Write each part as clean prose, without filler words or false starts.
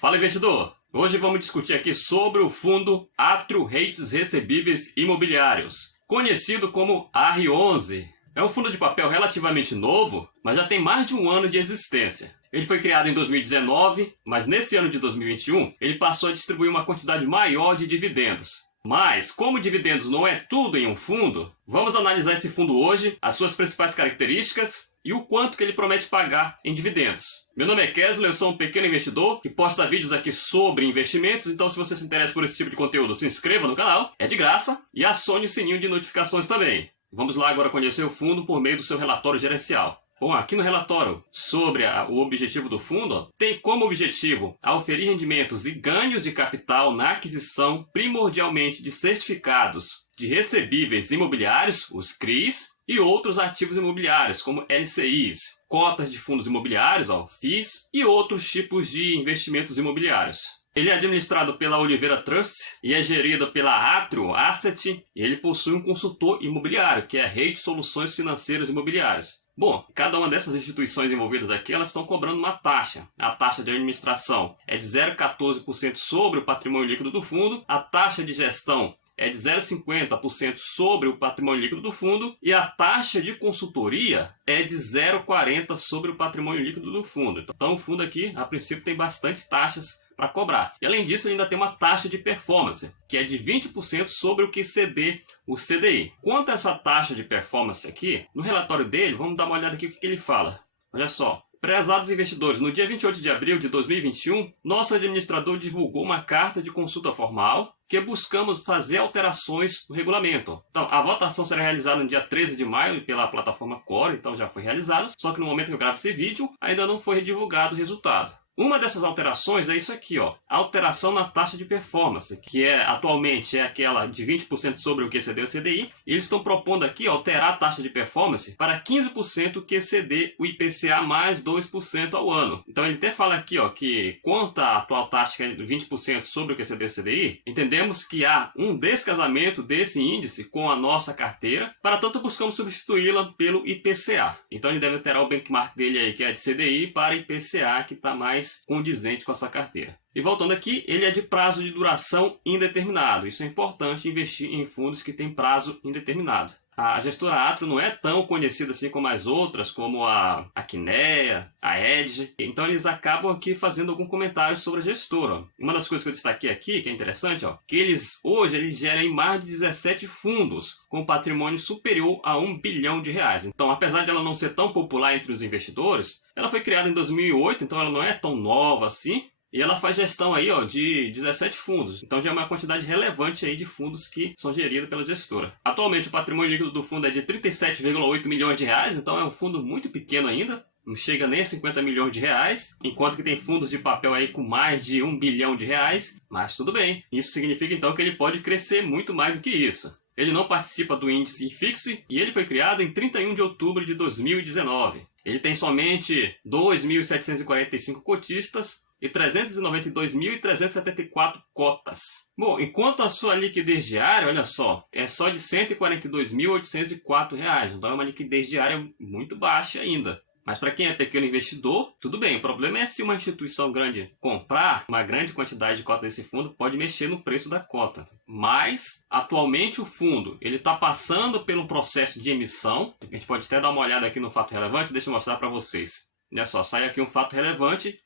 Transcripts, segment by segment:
Fala, investidor! Hoje vamos discutir aqui sobre o fundo Atrio Rates Recebíveis Imobiliários, conhecido como AR11. É um fundo de papel relativamente novo, mas já tem mais de um ano de existência. Ele foi criado em 2019, mas nesse ano de 2021 ele passou a distribuir uma quantidade maior de dividendos. Mas, como dividendos não é tudo em um fundo, vamos analisar esse fundo hoje, as suas principais características e o quanto que ele promete pagar em dividendos. Meu nome é Kessler, eu sou um pequeno investidor que posta vídeos aqui sobre investimentos, então se você se interessa por esse tipo de conteúdo, se inscreva no canal, é de graça, e acione o sininho de notificações também. Vamos lá agora conhecer o fundo por meio do seu relatório gerencial. Bom, aqui no relatório sobre o objetivo do fundo, tem como objetivo auferir rendimentos e ganhos de capital na aquisição primordialmente de certificados de recebíveis imobiliários, os CRIs, e outros ativos imobiliários, como LCIs, cotas de fundos imobiliários, FIIs, e outros tipos de investimentos imobiliários. Ele é administrado pela Oliveira Trust e é gerido pela Atrio Asset, e ele possui um consultor imobiliário, que é a Rede Soluções Financeiras Imobiliárias. Bom, cada uma dessas instituições envolvidas aqui, elas estão cobrando uma taxa. A taxa de administração é de 0,14% sobre o patrimônio líquido do fundo, a taxa de gestão é de 0,50% sobre o patrimônio líquido do fundo e a taxa de consultoria é de 0,40% sobre o patrimônio líquido do fundo. Então o fundo aqui, a princípio, tem bastante taxas para cobrar. E além disso, ele ainda tem uma taxa de performance, que é de 20% sobre o que exceder o CDI. Quanto a essa taxa de performance aqui, no relatório dele, vamos dar uma olhada aqui o que ele fala. Olha só. Prezados investidores, no dia 28 de abril de 2021, nosso administrador divulgou uma carta de consulta formal que buscamos fazer alterações no regulamento. Então, a votação será realizada no dia 13 de maio pela plataforma Core, então já foi realizado, só que no momento que eu gravo esse vídeo, ainda não foi divulgado o resultado. Uma dessas alterações é isso aqui, ó, alteração na taxa de performance, que atualmente é aquela de 20% sobre o que exceder o CDI, e eles estão propondo aqui alterar a taxa de performance para 15% que exceder o IPCA mais 2% ao ano. Então ele até fala aqui, ó, que quanto à atual taxa que é de 20% sobre o que exceder o CDI, entendemos que há um descasamento desse índice com a nossa carteira, para tanto buscamos substituí-la pelo IPCA. Então ele deve alterar o benchmark dele aí, que é de CDI para IPCA, que está mais condizente com a sua carteira. E voltando aqui, ele é de prazo de duração indeterminado. Isso é importante, investir em fundos que têm prazo indeterminado. A gestora Atrio não é tão conhecida assim como as outras, como a Kinea, a Edge. Então eles acabam aqui fazendo algum comentário sobre a gestora. Uma das coisas que eu destaquei aqui, que é interessante, ó, que hoje eles gerem mais de 17 fundos com patrimônio superior a R$1 bilhão. Então, apesar de ela não ser tão popular entre os investidores, ela foi criada em 2008, então ela não é tão nova assim. E ela faz gestão aí, ó, de 17 fundos. Então já é uma quantidade relevante aí de fundos que são geridos pela gestora. Atualmente o patrimônio líquido do fundo é de 37,8 milhões de reais, então é um fundo muito pequeno ainda. Não chega nem a 50 milhões de reais, enquanto que tem fundos de papel aí com mais de R$1 bilhão. Mas tudo bem, isso significa então que ele pode crescer muito mais do que isso. Ele não participa do índice IFIX e ele foi criado em 31 de outubro de 2019. Ele tem somente 2.745 cotistas e 392.374 cotas. Bom, enquanto a sua liquidez diária, olha só, é só de R$ 142.804. Então é uma liquidez diária muito baixa ainda. Mas para quem é pequeno investidor, tudo bem. O problema é se uma instituição grande comprar uma grande quantidade de cotas desse fundo, pode mexer no preço da cota. Mas, atualmente o fundo está passando por um processo de emissão. A gente pode até dar uma olhada aqui no fato relevante, deixa eu mostrar para vocês. Olha só, sai aqui um fato relevante.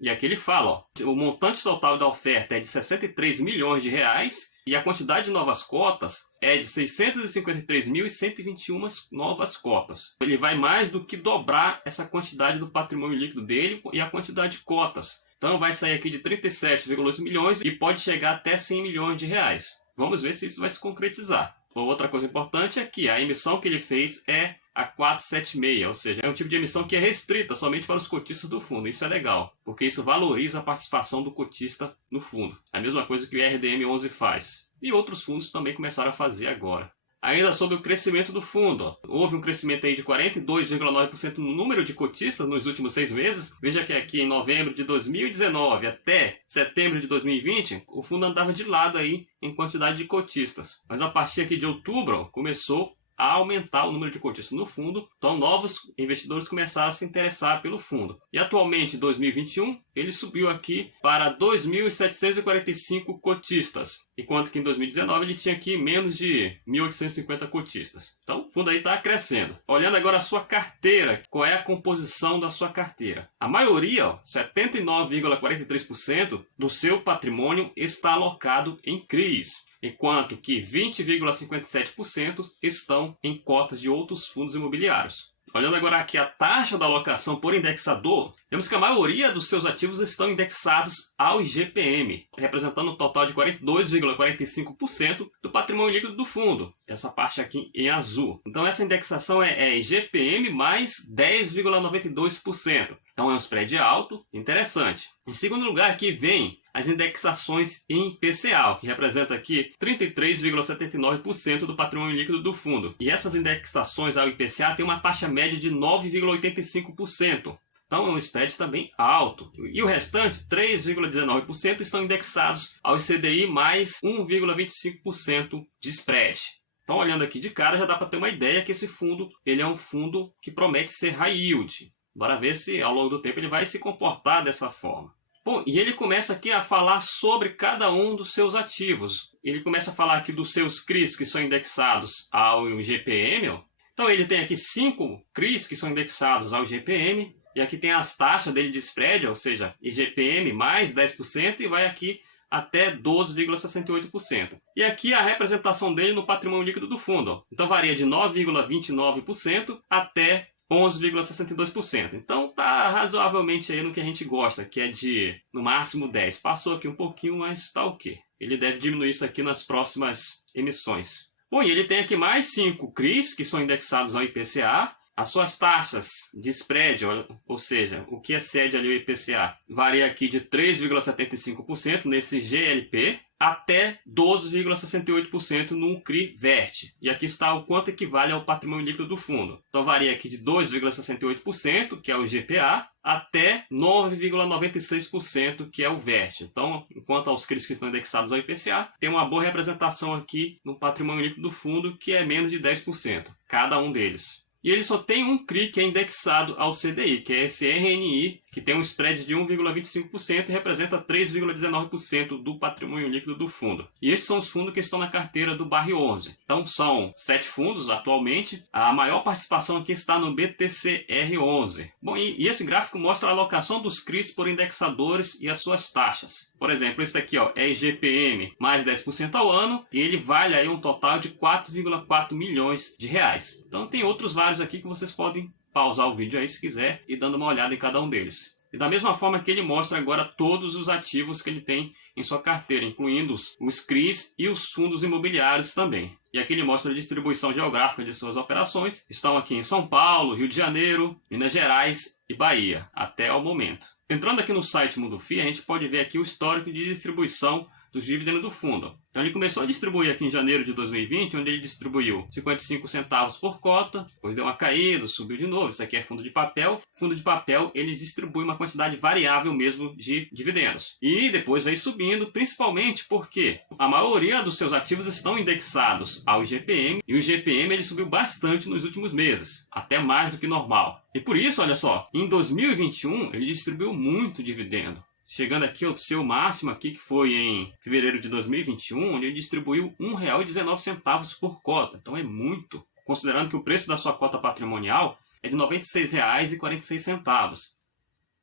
E aqui ele fala, ó, o montante total da oferta é de 63 milhões de reais e a quantidade de novas cotas é de 653.121 novas cotas. Ele vai mais do que dobrar essa quantidade do patrimônio líquido dele e a quantidade de cotas. Então vai sair aqui de 37,8 milhões e pode chegar até 100 milhões de reais. Vamos ver se isso vai se concretizar. Outra coisa importante é que a emissão que ele fez é a 476, ou seja, é um tipo de emissão que é restrita somente para os cotistas do fundo. Isso é legal, porque isso valoriza a participação do cotista no fundo. A mesma coisa que o RDM11 faz. E outros fundos também começaram a fazer agora. Ainda sobre o crescimento do fundo, ó, houve um crescimento aí de 42,9% no número de cotistas nos últimos 6 meses. Veja que aqui em novembro de 2019 até setembro de 2020, o fundo andava de lado aí em quantidade de cotistas. Mas a partir aqui de outubro, ó, começou a aumentar o número de cotistas no fundo, então novos investidores começaram a se interessar pelo fundo. E atualmente, em 2021, ele subiu aqui para 2.745 cotistas, enquanto que em 2019 ele tinha aqui menos de 1.850 cotistas. Então o fundo aí está crescendo. Olhando agora a sua carteira, qual é a composição da sua carteira? A maioria, 79,43% do seu patrimônio está alocado em CRIs, enquanto que 20,57% estão em cotas de outros fundos imobiliários. Olhando agora aqui a taxa da alocação por indexador, vemos que a maioria dos seus ativos estão indexados ao IGPM, representando um total de 42,45% do patrimônio líquido do fundo. Essa parte aqui em azul. Então essa indexação é IGPM mais 10,92%. Então é um spread alto, interessante. Em segundo lugar aqui vem as indexações em IPCA, que representa aqui 33,79% do patrimônio líquido do fundo. E essas indexações ao IPCA têm uma taxa média de 9,85%. Então é um spread também alto. E o restante, 3,19%, estão indexados ao CDI mais 1,25% de spread. Então olhando aqui de cara já dá para ter uma ideia que esse fundo ele é um fundo que promete ser high yield. Bora ver se ao longo do tempo ele vai se comportar dessa forma. Bom, e ele começa aqui a falar sobre cada um dos seus ativos. Ele começa a falar aqui dos seus CRIs que são indexados ao IGPM. Então ele tem aqui 5 CRIs que são indexados ao IGPM. E aqui tem as taxas dele de spread, ou seja, IGPM mais 10% e vai aqui até 12,68%. E aqui a representação dele no patrimônio líquido do fundo. Então varia de 9,29% até 11,62%. Então tá razoavelmente aí no que a gente gosta, que é de no máximo 10. Passou aqui um pouquinho, mas tá ok. Ele deve diminuir isso aqui nas próximas emissões. Bom, e ele tem aqui mais 5 CRIs que são indexados ao IPCA. As suas taxas de spread, ou seja, o que excede ali o IPCA, varia aqui de 3,75% nesse GLP até 12,68% num CRI VERT. E aqui está o quanto equivale ao patrimônio líquido do fundo. Então varia aqui de 2,68%, que é o GPA, até 9,96%, que é o VERT. Então, enquanto aos CRIs que estão indexados ao IPCA, tem uma boa representação aqui no patrimônio líquido do fundo, que é menos de 10%, cada um deles. E ele só tem um CRI que é indexado ao CDI, que é esse RNI, que tem um spread de 1,25% e representa 3,19% do patrimônio líquido do fundo. E estes são os fundos que estão na carteira do Barre 11. Então são 7 fundos atualmente. A maior participação aqui está no BTCR11. Bom, e esse gráfico mostra a alocação dos CRIs por indexadores e as suas taxas. Por exemplo, esse aqui é IGPM mais 10% ao ano e ele vale aí um total de 4,4 milhões de reais. Então tem outros vários aqui que vocês podem pausar o vídeo aí se quiser e dando uma olhada em cada um deles. E da mesma forma que ele mostra agora todos os ativos que ele tem em sua carteira, incluindo os CRIs e os fundos imobiliários também. E aqui ele mostra a distribuição geográfica de suas operações. Estão aqui em São Paulo, Rio de Janeiro, Minas Gerais e Bahia, até o momento. Entrando aqui no site Mundo FI, a gente pode ver aqui o histórico de distribuição dos dividendos do fundo. Então ele começou a distribuir aqui em janeiro de 2020, onde ele distribuiu 55 centavos por cota, depois deu uma caída, subiu de novo. Isso aqui é fundo de papel. Fundo de papel, eles distribuem uma quantidade variável mesmo de dividendos. E depois vai subindo, principalmente porque a maioria dos seus ativos estão indexados ao IGPM, e o IGPM ele subiu bastante nos últimos meses, até mais do que normal. E por isso, olha só, em 2021 ele distribuiu muito dividendo. Chegando aqui ao seu máximo aqui, que foi em fevereiro de 2021, onde ele distribuiu R$ 1,19 por cota. Então é muito, considerando que o preço da sua cota patrimonial é de R$ 96,46.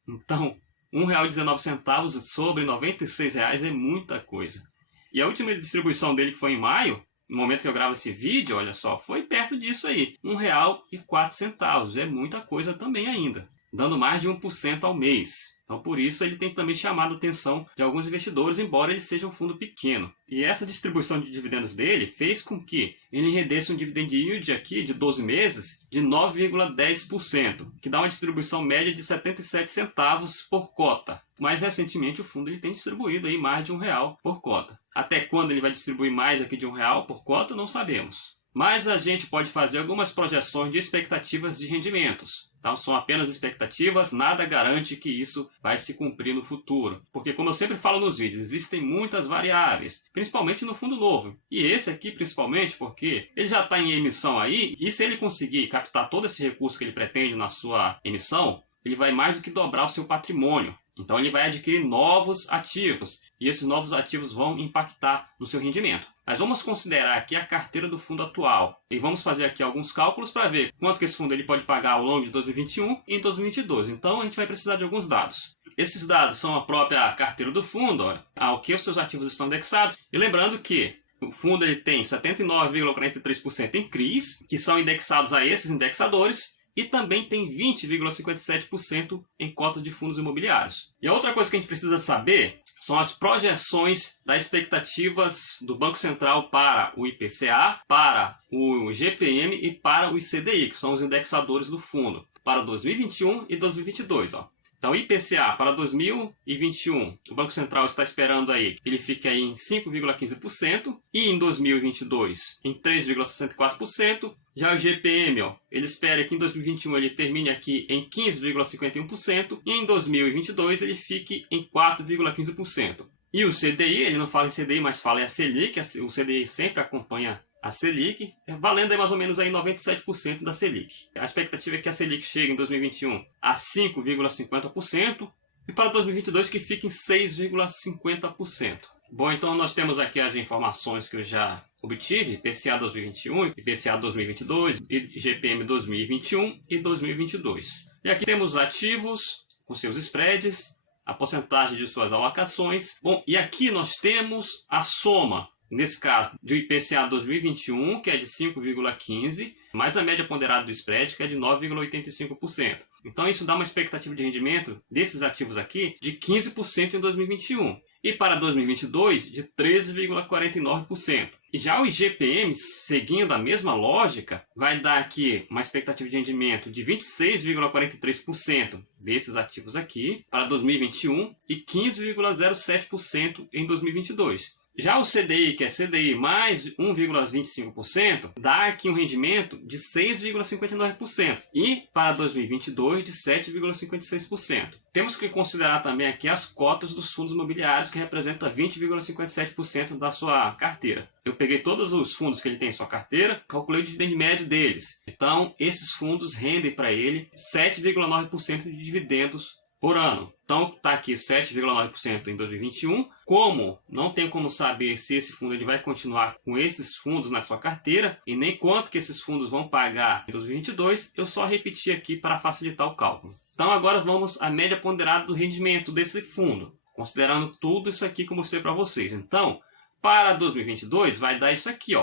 Então, R$ 1,19 sobre R$ 96 é muita coisa. E a última distribuição dele, que foi em maio, no momento que eu gravo esse vídeo, olha só, foi perto disso aí, R$ 1,04. É muita coisa também ainda, dando mais de 1% ao mês. Então, por isso, ele tem também chamado a atenção de alguns investidores, embora ele seja um fundo pequeno. E essa distribuição de dividendos dele fez com que ele rendesse um dividend yield aqui de 12 meses de 9,10%, que dá uma distribuição média de 77 centavos por cota. Mais recentemente, o fundo ele tem distribuído aí mais de R$ 1 por cota. Até quando ele vai distribuir mais aqui de R$ 1 por cota, não sabemos. mas a gente pode fazer algumas projeções de expectativas de rendimentos. Então, são apenas expectativas, nada garante que isso vai se cumprir no futuro. Porque, como eu sempre falo nos vídeos, existem muitas variáveis, principalmente no fundo novo. E esse aqui, principalmente, porque ele já está em emissão aí, e se ele conseguir captar todo esse recurso que ele pretende na sua emissão, ele vai mais do que dobrar o seu patrimônio. Então, ele vai adquirir novos ativos, e esses novos ativos vão impactar no seu rendimento. Mas vamos considerar aqui a carteira do fundo atual. E vamos fazer aqui alguns cálculos para ver quanto que esse fundo ele pode pagar ao longo de 2021 e em 2022. Então, a gente vai precisar de alguns dados. Esses dados são a própria carteira do fundo, ao que os seus ativos estão indexados. E lembrando que o fundo ele tem 79,43% em CRIs, que são indexados a esses indexadores, e também tem 20,57% em cota de fundos imobiliários. E a outra coisa que a gente precisa saber são as projeções das expectativas do Banco Central para o IPCA, para o GPM e para o ICDI, que são os indexadores do fundo, para 2021 e 2022. Então, IPCA para 2021, o Banco Central está esperando aí que ele fique aí em 5,15% e em 2022 em 3,64%. Já o GPM, ele espera que em 2021 ele termine aqui em 15,51% e em 2022 ele fique em 4,15%. E o CDI, ele não fala em CDI, mas fala em a Selic, o CDI sempre acompanha a Selic, valendo aí mais ou menos aí 97% da Selic. A expectativa é que a Selic chegue em 2021 a 5,50% e para 2022 que fique em 6,50%. Bom, então nós temos aqui as informações que eu já obtive, IPCA 2021, IPCA 2022, IGPM 2021 e 2022. E aqui temos ativos com seus spreads, a porcentagem de suas alocações. Bom, e aqui nós temos a soma, nesse caso, do IPCA 2021, que é de 5,15%, mais a média ponderada do spread, que é de 9,85%. Então isso dá uma expectativa de rendimento desses ativos aqui de 15% em 2021. E para 2022, de 13,49%. E já o IGPM, seguindo a mesma lógica, vai dar aqui uma expectativa de rendimento de 26,43% desses ativos aqui para 2021 e 15,07% em 2022. Já o CDI, que é CDI mais 1,25%, dá aqui um rendimento de 6,59% e para 2022 de 7,56%. Temos que considerar também aqui as cotas dos fundos imobiliários, que representam 20,57% da sua carteira. Eu peguei todos os fundos que ele tem em sua carteira, calculei o dividendo médio deles. Então, esses fundos rendem para ele 7,9% de dividendos por ano. Então, está aqui 7,9% em 2021. Como não tem como saber se esse fundo ele vai continuar com esses fundos na sua carteira e nem quanto que esses fundos vão pagar em 2022, eu só repeti aqui para facilitar o cálculo. Então, agora vamos à média ponderada do rendimento desse fundo, considerando tudo isso aqui que eu mostrei para vocês. Então, para 2022 vai dar isso aqui,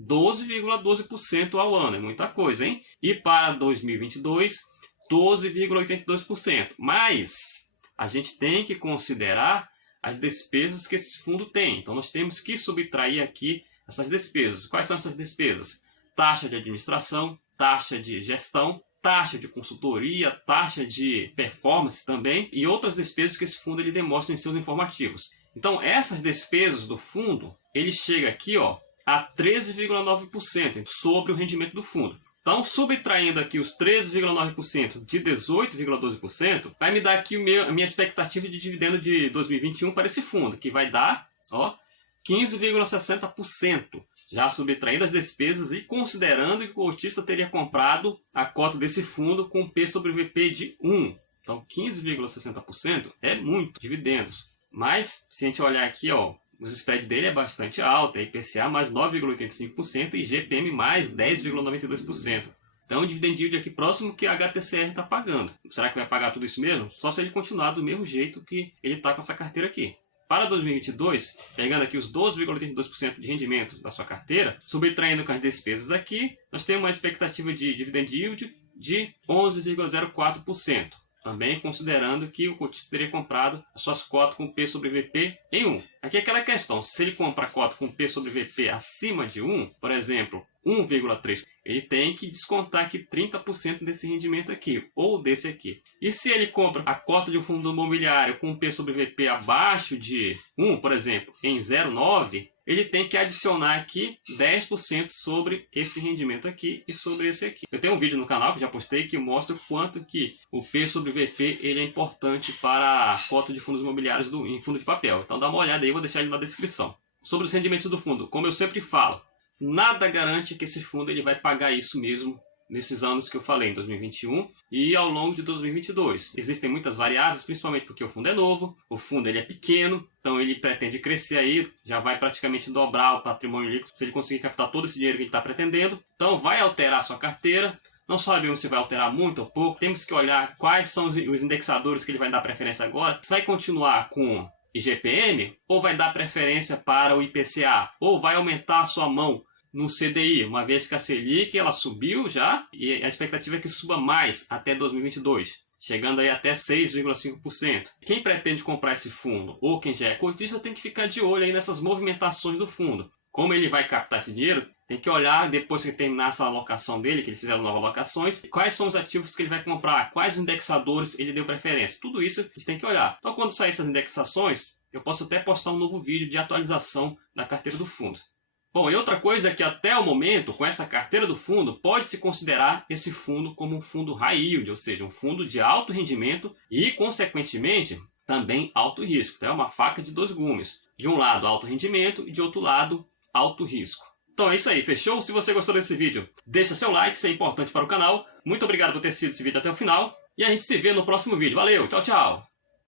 12,12% ao ano. É muita coisa, hein? E para 2022, 12,82%. Mas a gente tem que considerar as despesas que esse fundo tem. Então, nós temos que subtrair aqui essas despesas. Quais são essas despesas? Taxa de administração, taxa de gestão, taxa de consultoria, taxa de performance também e outras despesas que esse fundo ele demonstra em seus informativos. Então, essas despesas do fundo, ele chega aqui a 13,9% sobre o rendimento do fundo. Então, subtraindo aqui os 13,9% de 18,12%, vai me dar aqui a minha expectativa de dividendo de 2021 para esse fundo, que vai dar 15,60%, já subtraindo as despesas e considerando que o cotista teria comprado a cota desse fundo com P sobre VP de 1. Então, 15,60% é muito dividendos. Mas, se a gente olhar aqui, os spreads dele é bastante alto, é IPCA mais 9,85% e GPM mais 10,92%. Então, um dividend yield aqui próximo que a HTCR está pagando. Será que vai pagar tudo isso mesmo? Só se ele continuar do mesmo jeito que ele está com essa carteira aqui. Para 2022, pegando aqui os 12,82% de rendimento da sua carteira, subtraindo com as despesas aqui, nós temos uma expectativa de dividend yield de 11,04%. Também considerando que o cotista teria comprado as suas cotas com P sobre VP em 1. Aqui é aquela questão, se ele compra a cota com P sobre VP acima de 1, por exemplo, 1,3, ele tem que descontar aqui 30% desse rendimento aqui, ou desse aqui. E se ele compra a cota de um fundo imobiliário com P sobre VP abaixo de 1, por exemplo, em 0,9, ele tem que adicionar aqui 10% sobre esse rendimento aqui e sobre esse aqui. Eu tenho um vídeo no canal que já postei que mostra o quanto que o P sobre VP ele é importante para a cota de fundos imobiliários em fundo de papel. Então dá uma olhada aí, vou deixar ele na descrição. Sobre os rendimentos do fundo, como eu sempre falo, nada garante que esse fundo ele vai pagar isso mesmo nesses anos que eu falei, em 2021 e ao longo de 2022. Existem muitas variáveis, principalmente porque o fundo é novo, o fundo ele é pequeno, então ele pretende crescer aí, já vai praticamente dobrar o patrimônio líquido se ele conseguir captar todo esse dinheiro que ele está pretendendo. Então vai alterar a sua carteira, não sabemos se vai alterar muito ou pouco, temos que olhar quais são os indexadores que ele vai dar preferência agora, se vai continuar com IGPM ou vai dar preferência para o IPCA, ou vai aumentar a sua mão no CDI, uma vez que a Selic ela subiu já e a expectativa é que suba mais até 2022, chegando aí até 6,5%. Quem pretende comprar esse fundo ou quem já é cotista tem que ficar de olho aí nessas movimentações do fundo. Como ele vai captar esse dinheiro, tem que olhar depois que terminar essa alocação dele, que ele fizer novas alocações, quais são os ativos que ele vai comprar, quais indexadores ele deu preferência. Tudo isso a gente tem que olhar. Então quando sair essas indexações, eu posso até postar um novo vídeo de atualização da carteira do fundo. Bom, e outra coisa é que até o momento, com essa carteira do fundo, pode-se considerar esse fundo como um fundo high yield, ou seja, um fundo de alto rendimento e, consequentemente, também alto risco. Então é uma faca de dois gumes. De um lado, alto rendimento e de outro lado, alto risco. Então é isso aí, fechou? Se você gostou desse vídeo, deixa seu like, isso é importante para o canal. Muito obrigado por ter assistido esse vídeo até o final. E a gente se vê no próximo vídeo. Valeu, tchau, tchau!